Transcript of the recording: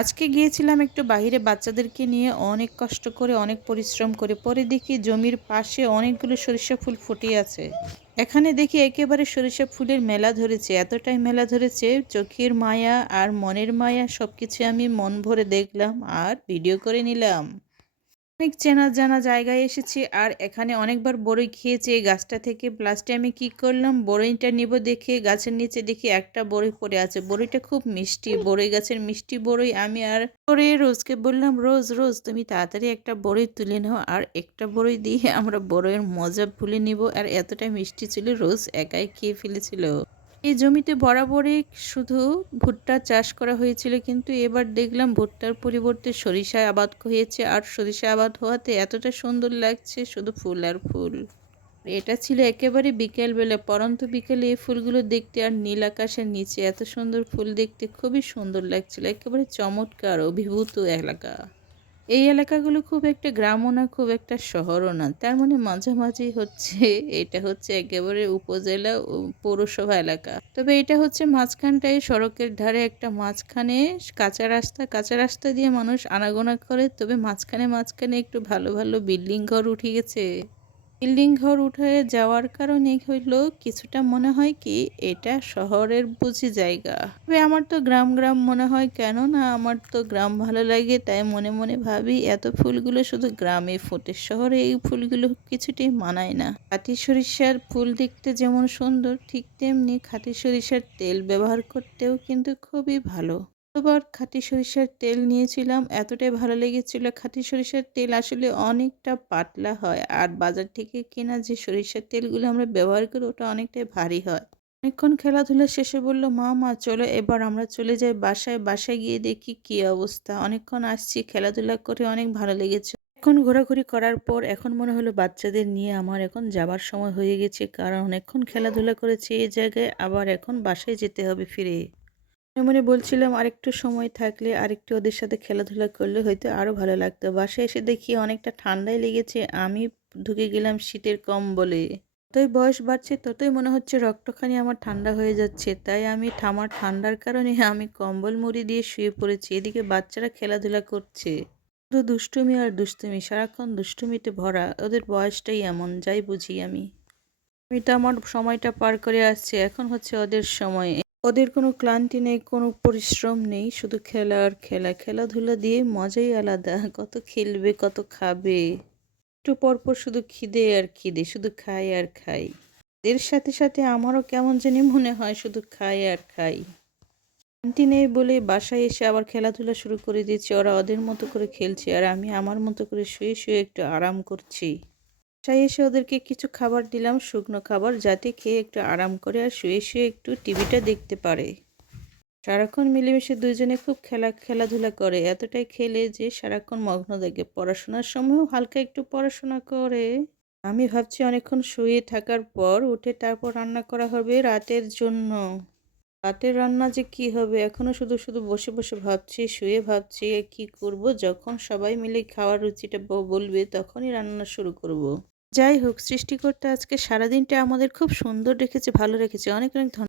আজকে গিয়েছিলাম একটু বাহিরে বাচ্চাদেরকে নিয়ে অনেক কষ্ট করে অনেক পরিশ্রম করে পরে দেখি জমির পাশে অনেকগুলো সরিষা ফুল ফুটে আছে। এখানে দেখি একেবারে সরিষা ফুলের মেলা ধরেছে, এতটাই মেলা ধরেছে চোখের মায়া আর মনের মায়া সবকিছু আমি মন ভরে দেখলাম আর ভিডিও করে নিলাম। অনেক চেনা জানা জায়গায় এসেছি আর এখানে অনেকবার বড়ই খেয়েছি এই গাছটা থেকে। লাস্টে আমি কি করলাম, বড়ইটা নিব দেখে গাছের নিচে দেখি একটা বড়ই পড়ে আছে। বড়ইটা খুব মিষ্টি, বড়ই গাছের মিষ্টি বড়ই। আমি আর করে রোজকে বললাম, রোজ রোজ তুমি তাড়াতাড়ি একটা বড়ই তুলে নাও আর একটা বড়ই দিয়ে আমরা বড়ইয়ের মজা ভুলে নিব। আর এতটা মিষ্টি ছিল, রোজ একাই খেয়ে ফেলেছিল। এই জমিতে বরাবরই শুধু ভুট্টা চাষ করা হয়েছিল, কিন্তু এবার দেখলাম ভুট্টার পরিবর্তে সরিষা আবাদ হয়েছে। আর সরিষা আবাদ হওয়াতে এতটা সুন্দর লাগছে, শুধু ফুল আর ফুল। এটা ছিল একেবারে বিকেলবেলা, পরন্ত বিকেলে এই ফুলগুলো দেখতে আর নীল আকাশের নিচে এত সুন্দর ফুল দেখতে খুবই সুন্দর লাগছিল। একেবারে চমৎকার অভিভূত এলাকা। এই এলাকাগুলো খুব একটা গ্রামও না, খুব একটা শহরও না, তার মানে মাঝামাঝি হচ্ছে। এটা হচ্ছে একেবারে উপজেলা ও পৌরসভা এলাকা। তবে এটা হচ্ছে মাঝখানটায় সড়কের ধারে একটা মাঝখানে কাঁচা রাস্তা, কাঁচা রাস্তা দিয়ে মানুষ আনাগোনা করে। তবে মাঝখানে মাঝখানে একটু ভালো ভালো বিল্ডিং ঘর উঠে গেছে। বিল্ডিং ঘর উঠে যাওয়ার কারণে হইলো কিছুটা মনে হয় কি এটা শহরের বুঝি জায়গা। তবে আমার তো গ্রাম গ্রাম মনে হয়, কেন না আমার তো গ্রাম ভালো লাগে, তাই মনে মনে ভাবি এত ফুলগুলো শুধু গ্রামে ফোটে, শহরে এই ফুলগুলো কিছুতেই মানায় না। খাঁটি সরিষার ফুল দেখতে যেমন সুন্দর, ঠিক তেমনি খাঁটি সরিষার তেল ব্যবহার করতেও কিন্তু খুবই ভালো। গতবার খাঁটি সরিষার তেল নিয়েছিলাম, এতটাই ভালো লেগেছিল। খাঁটি সরিষার তেল আসলে অনেকটা পাতলা হয়, আর বাজার থেকে কেনা যে সরিষার তেলগুলো আমরা ব্যবহার করি ওটা অনেকটাই ভারী হয়। অনেকক্ষণ খেলাধুলা শেষে বলল, মা মা চলো এবার আমরা চলে যাই বাসায়। বাসায় গিয়ে দেখি কি অবস্থা। অনেকক্ষণ আসছি, খেলাধুলা করে অনেক ভালো লেগেছে। এখন ঘোরাঘুরি করার পর এখন মনে হলো বাচ্চাদের নিয়ে আমার এখন যাবার সময় হয়ে গেছে, কারণ অনেকক্ষণ খেলাধুলা করেছে এই জায়গায়, আবার এখন বাসায় যেতে হবে ফিরে। মনে মনে বলছিলাম আরেকটু সময় থাকলে আরেকটু ওদের সাথে খেলাধুলা করলে হয়তো আরো ভালো লাগতো। বাসায় এসে দেখি অনেকটা ঠান্ডাই লেগেছে, আমি ঢুকে গেলাম শীতের কম্বলে। যতই বয়স বাড়ছে ততই মনে হচ্ছে রক্তখানি আমার ঠান্ডা হয়ে যাচ্ছে, তাই আমি আমার ঠান্ডার কারণে আমি কম্বল মুড়ি দিয়ে শুয়ে পড়েছি। এদিকে বাচ্চারা খেলাধুলা করছে, শুধু দুষ্টুমি আর দুষ্টুমি, সারাক্ষণ দুষ্টুমিতে ভরা। ওদের বয়সটাই এমন, যাই বুঝি আমি। আমি তো আমার সময়টা পার করে আসছি, এখন হচ্ছে ওদের সময়। ওদের কোনো ক্লান্তি নেই, কোনো পরিশ্রম নেই, শুধু খেলা আর খেলা। খেলাধুলা দিয়ে মজাই আলাদা, কত খেলবে কত খাবে। একটু পরপর শুধু খিদে আর খিদে, শুধু খাই আর খাই। এর সাথে সাথে আমারও কেমন জানি মনে হয় শুধু খাই আর খাই। ক্লান্তি নেই বলে বাসায় এসে আবার খেলাধুলা শুরু করে দিয়েছি। ওরা ওদের মতো করে খেলছে আর আমি আমার মতো করে শুয়ে শুয়ে একটু আরাম করছি। বাসায় এসে ওদেরকে কিছু খাবার দিলাম, শুকনো খাবার, যাতে খেয়ে একটু আরাম করে আর শুয়ে শুয়ে একটু টিভিটা দেখতে পারে। সারাক্ষণ মিলেমিশে দুইজনে খুব খেলাধুলা করে, এতটাই খেলে যে সারাক্ষণ মগ্ন থাকে। পড়াশোনার সময়ও হালকা একটু পড়াশোনা করে। আমি ভাবছি অনেকক্ষণ শুয়ে থাকার পর উঠে তারপর রান্না করা হবে রাতের জন্য। রাতের রান্না যে কি হবে এখনো শুধু শুধু বসে বসে ভাবছি, শুয়ে ভাবছি কি করব। যখন সবাই মিলে খাওয়ার রুচিটা বলবে তখনই রান্না শুরু করব। যাই হোক, সৃষ্টিকর্তা আজকে সারাদিনটা আমাদের খুব সুন্দর রেখেছে, ভালো রেখেছে। অনেক অনেক ধন্যবাদ।